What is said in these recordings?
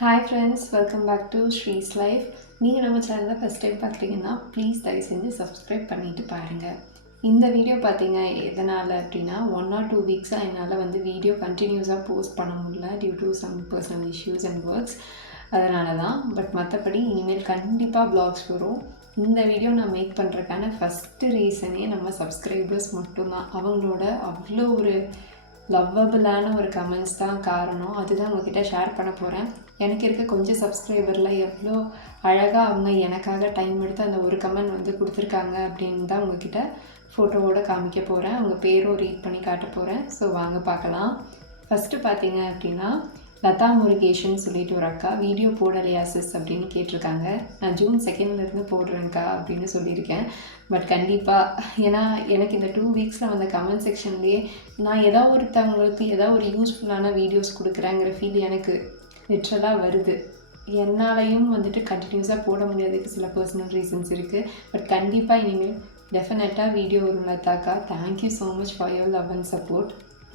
Hi friends, welcome back to Sri's life. நீங்கள் நம்ம சேனலை ஃபஸ்ட் டைம் பார்க்குறீங்கன்னா ப்ளீஸ் தயவு செஞ்சு சப்ஸ்கிரைப் பண்ணிவிட்டு பாருங்கள். இந்த வீடியோ பார்த்தீங்க எதனால் அப்படின்னா 1 or 2 வீக்ஸாக என்னால் வீடியோ கண்டினியூஸாக போஸ்ட் பண்ண முடியல due to some personal issues and works. அதனால தான். பட் மற்றபடி இனிமேல் கண்டிப்பாக வ்ளாக்ஸ் வரும். இந்த வீடியோ நான் மேக் பண்ணுறதுக்கான ஃபஸ்ட்டு ரீசனே நம்ம சப்ஸ்கிரைபர்ஸ் மட்டும்தான். அவங்களோட அவ்வளோ ஒரு லவ்வபிளான ஒரு கமெண்ட்ஸ் தான் காரணம். அதுதான் உங்ககிட்ட ஷேர் பண்ண போகிறேன். எனக்கு இருக்க கொஞ்சம் சப்ஸ்கிரைபரில் எவ்வளோ அழகாக அவங்க எனக்காக டைம் எடுத்து அந்த ஒரு கமெண்ட் கொடுத்துருக்காங்க அப்படின்னு தான் உங்ககிட்ட ஃபோட்டோவோடு காமிக்க போகிறேன். உங்கள் பேரும் ரீட் பண்ணி காட்ட போகிறேன். ஸோ வாங்க பார்க்கலாம். ஃபஸ்ட்டு பார்த்தீங்க அப்படின்னா லதா முருகேஷன் சொல்லிட்டு ஒரு அக்கா வீடியோ போடலையா சிஸ் அப்படின்னு கேட்டிருக்காங்க. நான் June 2 போடுறேன்க்கா அப்படின்னு சொல்லியிருக்கேன். பட் கண்டிப்பாக ஏன்னா எனக்கு இந்த 2 வீக்ஸில் வந்த கமெண்ட் செக்ஷன்லேயே நான் ஏதாவது ஒருத்தவங்களுக்கு ஏதாவது ஒரு யூஸ்ஃபுல்லான வீடியோஸ் கொடுக்குறேங்கிற ஃபீல் எனக்கு லிட்ரலாக வருது. என்னாலையும் கண்டினியூஸாக போட முடியாததுக்கு சில பர்சனல் ரீசன்ஸ் இருக்குது. பட் கண்டிப்பாக இனிமேல் டெஃபினட்டாக வீடியோ வரும் லதாக்கா. Thank you so much for your love and support.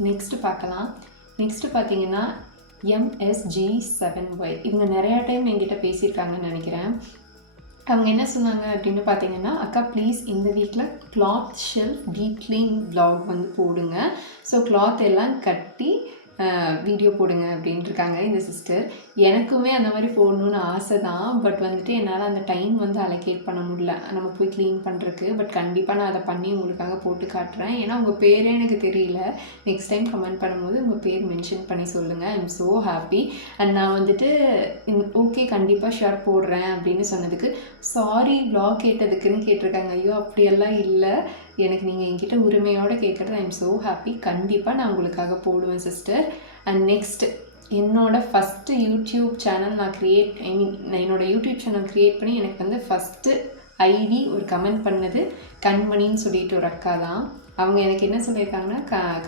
Next பார்க்கலாம். நெக்ஸ்ட்டு பார்த்தீங்கன்னா MSG7Y இவங்க நிறையா டைம் என்கிட்ட பேசியிருக்காங்கன்னு நினைக்கிறேன். அவங்க என்ன சொன்னாங்க அப்படின்னு பார்த்தீங்கன்னா, அக்கா ப்ளீஸ் இந்த வீக்கில் cloth shelf deep clean vlog போடுங்க. ஸோ கிளாத் எல்லாம் கட்டி வீடியோ போடுங்க அப்படின்ட்டுருக்காங்க இந்த சிஸ்டர். எனக்குமே அந்த மாதிரி போடணுன்னு ஆசை தான். பட் என்னால் அந்த டைம் அலோகேட் பண்ண முடியல நம்ம போய் க்ளீன் பண்ணுறதுக்கு. பட் கண்டிப்பாக நான் அதை பண்ணி உங்களுக்காக போட்டு காட்டுறேன். ஏன்னா உங்கள் பேரே எனக்கு தெரியல. நெக்ஸ்ட் டைம் கமெண்ட் பண்ணும்போது உங்கள் பேர் மென்ஷன் பண்ணி சொல்லுங்கள். I am so happy. And நான் ஓகே கண்டிப்பாக ஷேர் போடுறேன் அப்படின்னு சொன்னதுக்கு சாரி வ்ளாக் கேட்டதுக்குன்னு கேட்டிருக்காங்க. ஐயோ அப்படியெல்லாம் இல்லை, எனக்கு நீங்கள் என்கிட்ட உரிமையோடு கேட்குறது. I am so happy. கண்டிப்பாக நான் உங்களுக்காக போடுவேன் சிஸ்டர். அண்ட் நெக்ஸ்ட் என்னோடய ஃபஸ்ட்டு யூடியூப் சேனல் நான் என்னோடய யூடியூப் சேனல் க்ரியேட் பண்ணி எனக்கு ஃபஸ்ட்டு ஐடி ஒரு கமெண்ட் பண்ணது கண்மணின்னு சொல்லிட்டு ஒரு அக்கா தான். அவங்க எனக்கு என்ன சொல்லியிருக்காங்கன்னா,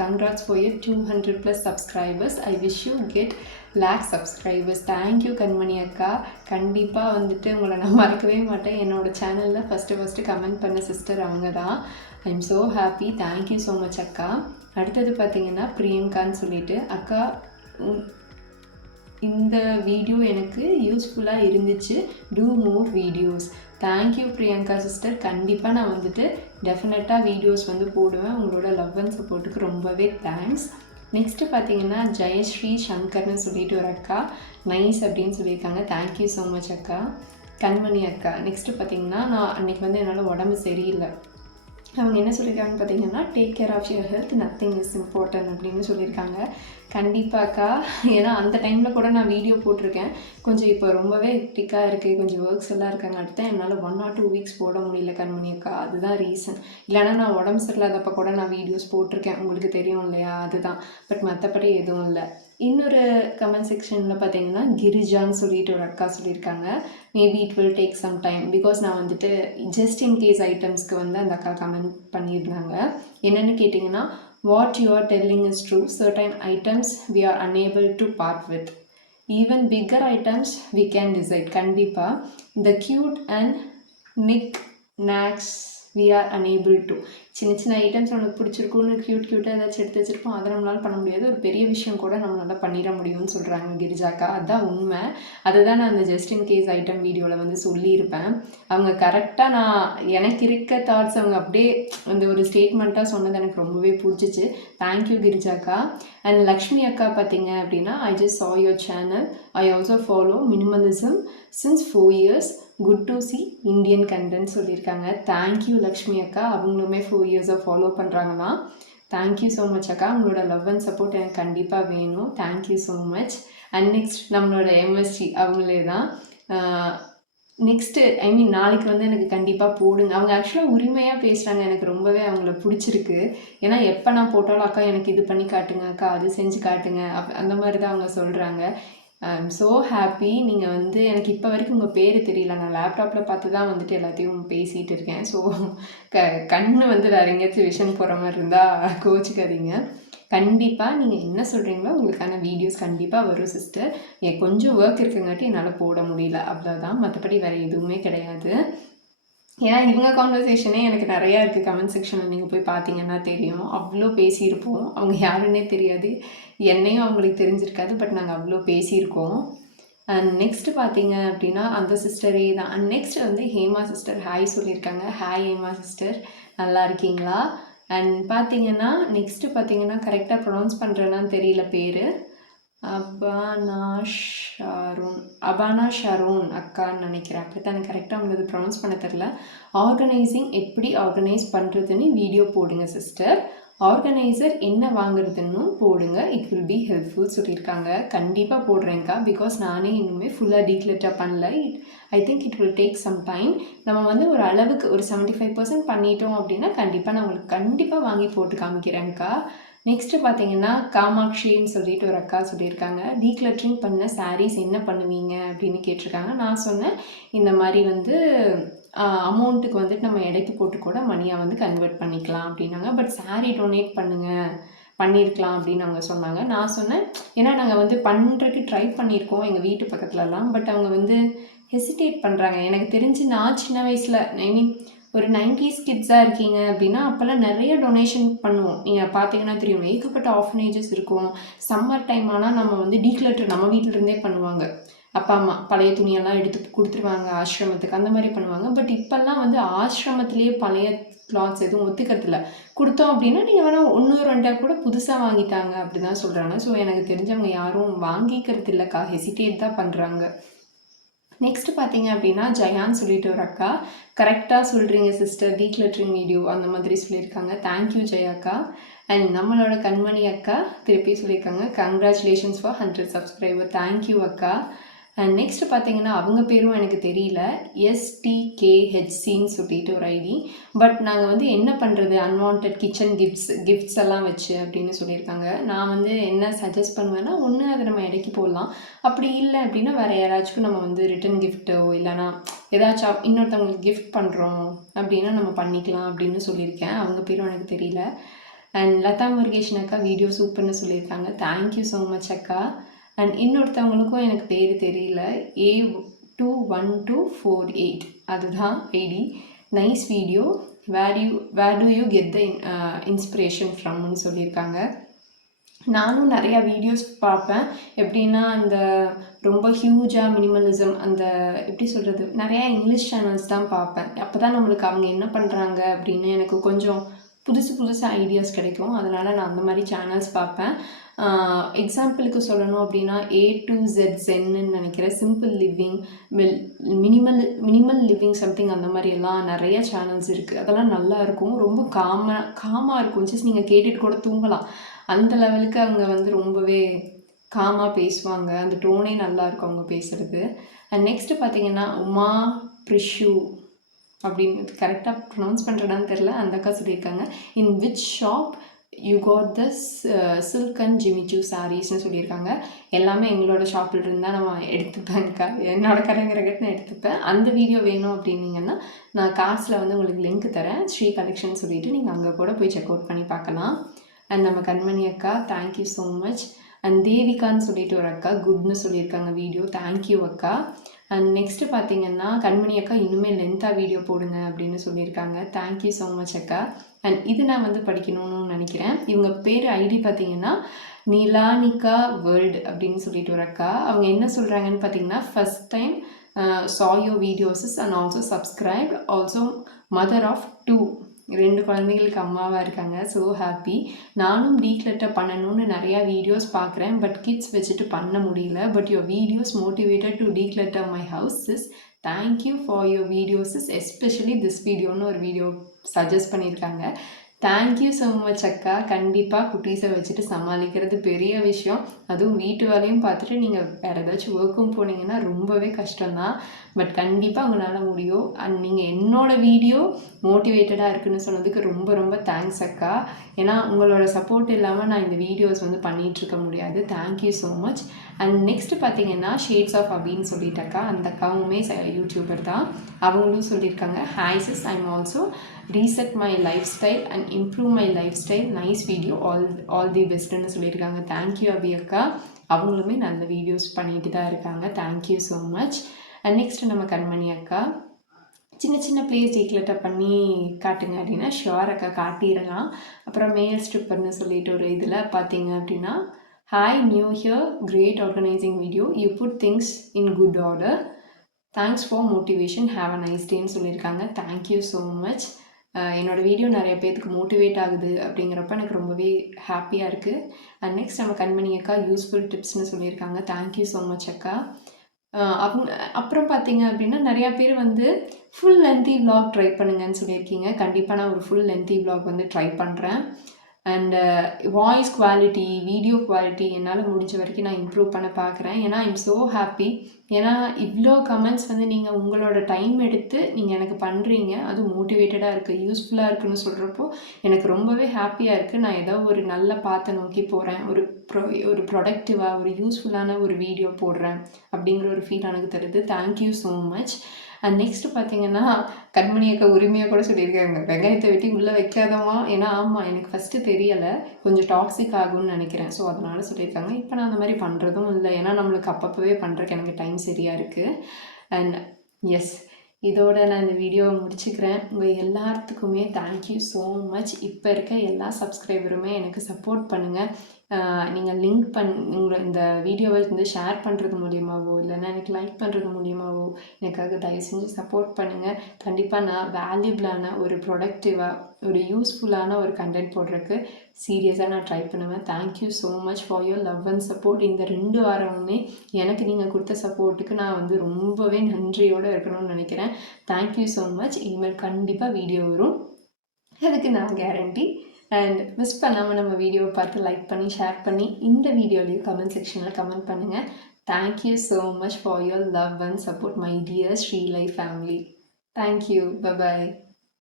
congrats for your 200+ subscribers. I wish you get lakh subscribers. Thank you Kanmani அக்கா. கண்டிப்பாக உங்களை நான் மறக்கவே மாட்டேன். என்னோடய சேனலில் ஃபஸ்ட்டு கமெண்ட் பண்ண சிஸ்டர் அவங்க தான். I am so happy. Thank you so much அக்கா. அடுத்தது பார்த்தீங்கன்னா பிரியங்கான்னு சொல்லிட்டு அக்கா, இந்த வீடியோ எனக்கு யூஸ்ஃபுல்லாக இருந்துச்சு. Do more videos. Thank you Priyanka sister. கண்டிப்பாக நான் டெஃபினட்டாக வீடியோஸ் போடுவேன். உங்களோட லவ் அண்ட் சப்போர்ட்டுக்கு ரொம்பவே தேங்க்ஸ். நெக்ஸ்ட்டு பார்த்தீங்கன்னா ஜெயஸ்ரீ சங்கர்னு சொல்லிட்டு ஒரு அக்கா நைஸ் அப்படின்னு சொல்லியிருக்காங்க. தேங்க்யூ ஸோ மச் அக்கா. கண்மணி அக்கா. நெக்ஸ்ட்டு பார்த்தீங்கன்னா நான் அன்றைக்கி என்னால் உடம்பு சரியில்லை. அவங்க என்ன சொல்லியிருக்காங்கன்னு பார்த்தீங்கன்னா, take care of your health, nothing is important அப்படின்னு சொல்லியிருக்காங்க. கண்டிப்பாக்கா. ஏன்னா அந்த டைமில் கூட நான் வீடியோ போட்டிருக்கேன். கொஞ்சம் இப்போ ரொம்பவே ஹெக்டிக்காக இருக்குது, கொஞ்சம் ஒர்க்ஸ் எல்லாம் இருக்காங்க. அடுத்த என்னால் 1 or 2 வீக்ஸ் போட முடியல கண்மணி அக்கா. அதுதான் ரீசன். இல்லைனா நான் உடம்பு சரியில்லாதப்போ கூட நான் வீடியோஸ் போட்டிருக்கேன், உங்களுக்கு தெரியும் இல்லையா, அதுதான். பட் மற்றபடி எதுவும் இல்லை. இன்னொரு கமெண்ட் செக்ஷனில் பார்த்தீங்கன்னா கிரிஜான்னு சொல்லிட்டு ஒரு அக்கா சொல்லியிருக்காங்க. Maybe it will take some time because நான் ஜஸ்ட் இன் கேஸ் ஐட்டம்ஸ்க்கு அந்த அக்கா கமெண்ட் பண்ணியிருந்தாங்க. என்னென்னு கேட்டிங்கன்னா, what you are telling is true. Certain items we are unable to part with. Even bigger items we can decide. கண்டிப்பாக இந்த cute and knick knacks we are unable to. சின்ன items நம்மளுக்கு பிடிச்சிருக்குன்னு க்யூட்டாக ஏதாச்சும் எடுத்து வச்சுருப்போம். அதை நம்மளால் பண்ண முடியாது. ஒரு பெரிய விஷயம் கூட நம்மளால் பண்ணிட முடியும்னு சொல்கிறாங்க கிரிஜாக்கா. அதுதான் உண்மை. அதுதான் நான் அந்த ஜஸ்ட் இன் கேஸ் ஐட்டம் வீடியோவில் சொல்லியிருப்பேன். அவங்க கரெக்டாக நான் எனக்கு இருக்க தாட்ஸ் அவங்க அப்படியே ஒரு ஸ்டேட்மெண்ட்டாக சொன்னது எனக்கு ரொம்பவே பிடிச்சிச்சு. தேங்க்யூ கிரிஜாக்கா. அண்ட் லக்ஷ்மி அக்கா பார்த்தீங்க அப்படின்னா, I just saw your channel. I also follow minimalism since 4 years. Good to C Indian content சொல்லியிருக்காங்க. தேங்க்யூ லக்ஷ்மி அக்கா. அவங்களுமே 4 இயர்ஸாக ஃபாலோ பண்ணுறாங்களாம். தேங்க்யூ ஸோ மச் அக்கா. உங்களோட லவ் அண்ட் சப்போர்ட் எனக்கு கண்டிப்பாக வேணும். Thank you so much. And next நம்மளோட MSG அவங்களே தான். நெக்ஸ்ட்டு நாளைக்கு எனக்கு கண்டிப்பாக போடுங்க. அவங்க ஆக்சுவலாக உரிமையாக பேசுகிறாங்க. எனக்கு ரொம்பவே அவங்கள பிடிச்சிருக்கு. ஏன்னா எப்போ நான் போட்டாலும் அக்கா எனக்கு இது பண்ணி காட்டுங்க அக்கா, அது செஞ்சு காட்டுங்க, அந்த மாதிரி தான் அவங்க சொல்கிறாங்க. I am so happy. நீங்கள் எனக்கு இப்போ வரைக்கும் உங்கள் பேர் தெரியல. நான் லேப்டாப்பில் பார்த்து தான் எல்லாத்தையும் பேசிகிட்டு இருக்கேன். ஸோ கண்ணு வேறு எங்கேயாச்சும் விஷன் போகிற மாதிரி இருந்தால் கோச்சிக்காதீங்க. கண்டிப்பாக நீங்கள் என்ன சொல்கிறீங்களோ உங்களுக்கான வீடியோஸ் கண்டிப்பாக வரும் சிஸ்டர். கொஞ்சம் ஒர்க் இருக்குங்காட்டி என்னால் போட முடியல, அவ்வளோதான். மற்றபடி வேறு எதுவுமே கிடையாது. ஏன்னா இவங்க கான்வர்சேஷனே எனக்கு நிறையா இருக்குது. கமெண்ட் செக்ஷனில் நீங்கள் போய் பார்த்தீங்கன்னா தெரியும். அவ்வளோ பேசியிருப்போம். அவங்க யாருன்னே தெரியாது, என்னையும் அவங்களுக்கு தெரிஞ்சிருக்காது. பட் நாங்கள் அவ்வளோ பேசியிருக்கோம். அண்ட் நெக்ஸ்ட் பார்த்தீங்க அப்படின்னா அந்த சிஸ்டரே தான். அண்ட் நெக்ஸ்ட் வந்து ஹேமா சிஸ்டர் ஹாய் சொல்லியிருக்காங்க. ஹாய் ஹேமா சிஸ்டர், நல்லா இருக்கீங்களா? அண்ட் பார்த்தீங்கன்னா நெக்ஸ்ட்டு பார்த்தீங்கன்னா கரெக்டாக ப்ரொனவுன்ஸ் பண்ணுறேன்னான்னு தெரியல பேர். அபானா ஷரோன் அக்கான்னு நினைக்கிறேன். அப்படி தான் எனக்கு கரெக்டாக உங்களுக்கு ப்ரொனவுன்ஸ் பண்ண தெரில. ஆர்கனைசிங் எப்படி ஆர்கனைஸ் பண்ணுறதுன்னு வீடியோ போடுங்க சிஸ்டர். ஆர்கனைசர் என்ன வாங்குறதுன்னு போடுங்க, இட் வில் பி ஹெல்ப்ஃபுல் சொல்லியிருக்காங்க. கண்டிப்பாக போடுறேங்க்கா, பிகாஸ் நானே இன்னுமே ஃபுல்லாக டீக்ளட்டர் பண்ணல. I think it will take some time. நம்ம வந்து ஒரு அளவுக்கு ஒரு 75% பண்ணிட்டோம் அப்படின்னா கண்டிப்பாக நான் உங்களுக்கு கண்டிப்பாக வாங்கி போட்டு காமிக்கிறேங்க்கா. நெக்ஸ்ட்டு பார்த்தீங்கன்னா காமாட்சின்னு சொல்லிட்டு ஒரு அக்கா சொல்லியிருக்காங்க, டீக்ளட்டரிங் பண்ண சாரீஸ் என்ன பண்ணுவீங்க அப்படின்னு கேட்டிருக்காங்க. நான் சொன்னேன் இந்த மாதிரி வந்து அமௌண்ட்டுக்கு வந்துட்டு நம்ம எடைக்கு போட்டு கூட மணியாக வந்து கன்வெர்ட் பண்ணிக்கலாம் அப்படின்னாங்க. பட் சாரீ டொனேட் பண்ணியிருக்கலாம் அப்படின்னு அவங்க சொன்னாங்க. நான் சொன்னேன் ஏன்னா நாங்கள் வந்து பண்ணுறதுக்கு ட்ரை பண்ணியிருக்கோம் எங்கள் வீட்டு பக்கத்துலலாம். பட் அவங்க வந்து ஹெசிடேட் பண்ணுறாங்க. எனக்கு தெரிஞ்சு நான் சின்ன வயசில் ஐ மீன் ஒரு 90s கிட்ஸாக இருக்கீங்க அப்படின்னா அப்போல்லாம் நிறைய டொனேஷன் பண்ணுவோம். நீங்கள் பார்த்தீங்கன்னா தெரியும், ஏகப்பட்ட ஆர்ஃபனேஜஸ் இருக்கும். சம்மர் டைம் ஆனால் நம்ம வந்து டீக்ளட்டர் நம்ம வீட்டிலருந்தே பண்ணுவாங்க. அப்பா அம்மா பழைய துணியெல்லாம் எடுத்து கொடுத்துருவாங்க ஆசிரமத்துக்கு, அந்த மாதிரி பண்ணுவாங்க. பட் இப்போல்லாம் வந்து ஆசிரமத்துலேயே பழைய கிளாத்ஸ் எதுவும் ஒத்துக்கிறதில்ல. கொடுத்தோம் அப்படின்னா நீங்கள் வேணால் 1-2 கூட புதுசாக வாங்கிட்டாங்க அப்படி தான் சொல்கிறாங்க. ஸோ எனக்கு தெரிஞ்சவங்க யாரும் வாங்கிக்கிறது இல்லைக்கா, ஹெசிடேட் தான் பண்ணுறாங்க. நெக்ஸ்ட் பார்த்தீங்க அப்படின்னா ஜெயான்னு சொல்லிட்டு ஒரு அக்கா, கரெக்டாக சொல்கிறீங்க சிஸ்டர், டீக்ளட்டரிங் வீடியோ அந்த மாதிரி சொல்லியிருக்காங்க. தேங்க்யூ ஜெயாக்கா. அண்ட் நம்மளோட கண்மணி அக்கா திருப்பி சொல்லியிருக்காங்க, கங்க்ராச்சுலேஷன்ஸ் ஃபார் 100 சப்ஸ்கிரைபர். தேங்க்யூ அக்கா. அண்ட் நெக்ஸ்ட் பார்த்தீங்கன்னா அவங்க பேரும் எனக்கு தெரியல, STKHCன்னு சொல்லிட்டு ஒரு ஐடி. பட் நாங்கள் வந்து என்ன பண்ணுறது, அன்வான்ட் கிச்சன் கிஃப்ட்ஸ் எல்லாம் வச்சு அப்படின்னு சொல்லியிருக்காங்க. நான் வந்து என்ன சஜஸ்ட் பண்ணுவேன்னா, ஒன்று அதை நம்ம இடைக்கு போடலாம், அப்படி இல்லை அப்படின்னா வேறு யாராச்சும் நம்ம வந்து ரிட்டன் கிஃப்ட்டோ இல்லைனா ஏதாச்சும் இன்னொருத்தவங்களுக்கு கிஃப்ட் பண்ணுறோம் அப்படின்னா நம்ம பண்ணிக்கலாம் அப்படின்னு சொல்லியிருக்கேன். அவங்க பேரும் எனக்கு தெரியல. அண்ட் லதா முருகேஷன் அக்கா வீடியோ சூப்பர்னு சொல்லியிருக்காங்க. தேங்க்யூ ஸோ மச் அக்கா. அண்ட் இன்னொருத்தவங்களுக்கும் எனக்கு பேர் தெரியல, A21248 அதுதான் ID. Nice video, where do you get the inspiration ஃப்ரம்னு சொல்லியிருக்காங்க. நானும் நிறையா வீடியோஸ் பார்ப்பேன். எப்படின்னா அந்த ரொம்ப ஹியூஜாக மினிமலிசம், அந்த எப்படி சொல்கிறது, நிறையா இங்கிலீஷ் சேனல்ஸ் தான் பார்ப்பேன். அப்போ தான் நம்மளுக்கு அவங்க என்ன பண்ணுறாங்க அப்படின்னு எனக்கு கொஞ்சம் புதுசாக ஐடியாஸ் கிடைக்கும். அதனால் நான் அந்த மாதிரி சேனல்ஸ் பார்ப்பேன். எக்ஸாம்பிளுக்கு சொல்லணும் அப்படின்னா A2ZZன்னு நினைக்கிறேன், simple living, minimal living something, அந்த மாதிரி எல்லாம் நிறைய சேனல்ஸ் இருக்குது. அதெல்லாம் நல்லா இருக்கும், ரொம்ப காமாக இருக்கும். ஜஸ்ட் நீங்கள் கேட்டுட்டு கூட தூங்கலாம், அந்த லெவலுக்கு அவங்க வந்து ரொம்பவே காமாக பேசுவாங்க. அந்த டோனே நல்லாயிருக்கும் அவங்க பேசுகிறது. அண்ட் நெக்ஸ்ட்டு பார்த்தீங்கன்னா உமா ப்ரிஷு அப்படின்னு கரெக்டாக ப்ரொனவுன்ஸ் பண்ணுறதான்னு தெரில, அந்த அக்கா சொல்லியிருக்காங்க, in which shop you got this silk and Jimmy Choo சாரீஸ்னு சொல்லியிருக்காங்க. எல்லாமே எங்களோட ஷாப்பில் இருந்தால் நான் எடுத்துப்பேன்க்கா, என்னோட கடைங்கிறகிட்ட நான் எடுத்துப்பேன். அந்த வீடியோ வேணும் அப்படின்னீங்கன்னா நான் காசில் வந்து உங்களுக்கு லிங்க் தரேன், ஸ்ரீ கலெக்ஷன் சொல்லிவிட்டு நீங்கள் அங்கே கூட போய் செக் அவுட் பண்ணி பார்க்கலாம். அண்ட் நம்ம கண்மணி அக்கா தேங்க்யூ ஸோ மச். அண்ட் தேவிகான்னு சொல்லிட்டு ஒரு அக்கா குட்னு சொல்லியிருக்காங்க வீடியோ, தேங்க்யூ அக்கா. அண்ட் நெக்ஸ்ட்டு பார்த்தீங்கன்னா கண்மணி அக்கா இன்னுமே லென்த்தாக வீடியோ போடுங்க அப்படின்னு சொல்லியிருக்காங்க. தேங்க்யூ ஸோ மச் அக்கா. அண்ட் இது நான் வந்து படிக்கணும்னு நினைக்கிறேன். இவங்க பேர் ஐடி பார்த்தீங்கன்னா நிலானிகா வேர்ல்டு அப்படின்னு சொல்லிட்டு ஒரு அக்கா. அவங்க என்ன சொல்கிறாங்கன்னு பார்த்தீங்கன்னா, first time saw your videos and also subscribed, also mother of 2 குழந்தைங்களுக்கு அம்மாவாக இருக்காங்க. So happy. நானும் டீக்ளட்டர் பண்ணணும்னு நிறையா வீடியோஸ் பார்க்குறேன், பட் கிட்ஸ் வச்சுட்டு பண்ண முடியல. But your videos motivated to declutter my house is, thank you for your videos is especially this வீடியோன்னு ஒரு வீடியோ சஜஸ்ட் பண்ணியிருக்காங்க. தேங்க்யூ ஸோ மச் அக்கா. கண்டிப்பாக குட்டீஸை வச்சுட்டு சமாளிக்கிறது பெரிய விஷயம். அதுவும் வீட்டு வேலையும் பார்த்துட்டு நீங்கள் வேறு ஏதாச்சும் ஒர்க்கும் போனீங்கன்னா ரொம்பவே கஷ்டம்தான். பட் கண்டிப்பாக உங்களால் முடியும். அண்ட் நீங்கள் என்னோடய வீடியோ மோட்டிவேட்டடாக இருக்குதுன்னு சொன்னதுக்கு ரொம்ப ரொம்ப தேங்க்ஸ் அக்கா. ஏன்னா உங்களோட சப்போர்ட் இல்லாமல் நான் இந்த வீடியோஸ் வந்து பண்ணிகிட்ருக்க முடியாது. Thank you so much. And next பார்த்தீங்கன்னா ஷேட்ஸ் ஆஃப் அபின்னு சொல்லிட்டாக்கா, அந்த அக்காவுமே யூடியூபர் தான். அவங்களும் சொல்லியிருக்காங்க, hi sis, I am also reset my life style and improve my life style, nice video, all the பெஸ்ட்டுன்னு சொல்லியிருக்காங்க. தேங்க்யூ அபி அக்கா. அவங்களுமே நல்ல வீடியோஸ் பண்ணிட்டு தான் இருக்காங்க. Thank you so much. And next நம்ம கண்மணி அக்கா, சின்ன பிளேஸ் டீக்ளட்டர் பண்ணி காட்டுங்க அப்படின்னா ஷுவர் அக்கா காட்டிடலாம். அப்புறம் மேல் ஸ்ட்ரிப்பர்னு சொல்லிட்டு ஒரு இதில் பார்த்தீங்க அப்படின்னா Hi, new here. Great organizing video. You put things in good order. Thanks for motivation, have a nice டேன்னு சொல்லியிருக்காங்க. Thank you so much. என்னோட வீடியோ நிறைய பேத்துக்கு மோட்டிவேட் ஆகுது அப்படிங்கிறப்ப எனக்கு ரொம்பவே ஹாப்பியாக இருக்குது. அண்ட் நெக்ஸ்ட் நம்ம கண்மணி அக்கா யூஸ்ஃபுல் டிப்ஸ்னு சொல்லியிருக்காங்க. தேங்க்யூ ஸோ மச் அக்கா. அப்புறம் பார்த்தீங்க அப்படின்னா நிறையா பேர் வந்து ஃபுல் லென்த்தி vlog ட்ரை பண்ணுங்கன்னு சொல்லியிருக்கீங்க. கண்டிப்பாக நான் ஒரு ஃபுல் லென்த்தி vlog வந்து ட்ரை பண்ணுறேன். And voice quality, video quality என்னால் முடிஞ்ச வரைக்கும் நான் இம்ப்ரூவ் பண்ண பார்க்குறேன். ஏன்னா ஐம் ஸோ ஹாப்பி. ஏன்னா இவ்வளோ கமெண்ட்ஸ் வந்து நீங்கள் உங்களோட டைம் எடுத்து நீங்கள் எனக்கு பண்ணுறீங்க. அதுவும் மோட்டிவேட்டடாக இருக்குது, யூஸ்ஃபுல்லாக இருக்குன்னு சொல்கிறப்போ எனக்கு ரொம்பவே ஹாப்பியாக இருக்குது. நான் ஏதோ ஒரு நல்ல பாத்தை நோக்கி போகிறேன், ஒரு ப்ரொடக்டிவாக ஒரு யூஸ்ஃபுல்லான ஒரு வீடியோ போடுறேன் அப்படிங்கிற ஒரு ஃபீல் எனக்கு தருது. Thank you so much. And next பார்த்தீங்கன்னா கண்மணி அக்கா உரிமையாக கூட சொல்லியிருக்காங்க, வெங்காயத்தை வெட்டி உள்ளே வைக்காதமா. ஏன்னா ஆமாம், எனக்கு ஃபஸ்ட்டு தெரியலை, கொஞ்சம் டாக்ஸிக் ஆகும்னு நினைக்கிறேன். ஸோ அதனால் சொல்லியிருக்காங்க. இப்போ நான் அந்த மாதிரி பண்ணுறதும் இல்லை, ஏன்னா நம்மளுக்கு அப்பப்போவே பண்ணுறதுக்கு எனக்கு டைம் சரியாக இருக்குது. அண்ட் எஸ், இதோட நான் இந்த வீடியோவை முடிச்சுக்கிறேன். உங்கள் எல்லாத்துக்குமே தேங்க்யூ ஸோ மச். இப்போ இருக்க எல்லா சப்ஸ்கிரைபருமே எனக்கு சப்போர்ட் பண்ணுங்கள். நீங்கள் லிங்க் உங்களை இந்த வீடியோவை வந்து ஷேர் பண்ணுறது மூலியமாகவோ இல்லைன்னா எனக்கு லைக் பண்ணுறது மூலியமாகவோ எனக்காக தயவு செஞ்சு சப்போர்ட் பண்ணுங்கள். கண்டிப்பாக நான் வேல்யூபிளான ஒரு ப்ரொடக்டிவாக ஒரு யூஸ்ஃபுல்லான ஒரு கண்டென்ட் போடுறதுக்கு சீரியஸாக நான் ட்ரை பண்ணுவேன். Thank you so much for your love and support. இந்த 2 வாரமுமே எனக்கு நீங்கள் கொடுத்த சப்போர்ட்டுக்கு நான் வந்து ரொம்பவே நன்றியோடு இருக்கணும்னு நினைக்கிறேன். Thank you so much. இனிமேல் கண்டிப்பாக வீடியோ வரும், அதுக்கு நான் கேரண்டி. அண்ட் மிஸ் பண்ணாமல் நம்ம வீடியோவை பார்த்து லைக் பண்ணி ஷேர் பண்ணி இந்த வீடியோலையும் கமெண்ட் செக்ஷனில் கமெண்ட் பண்ணுங்கள். Thank you so much for your love and support my dear Sri life family. Thank you. By.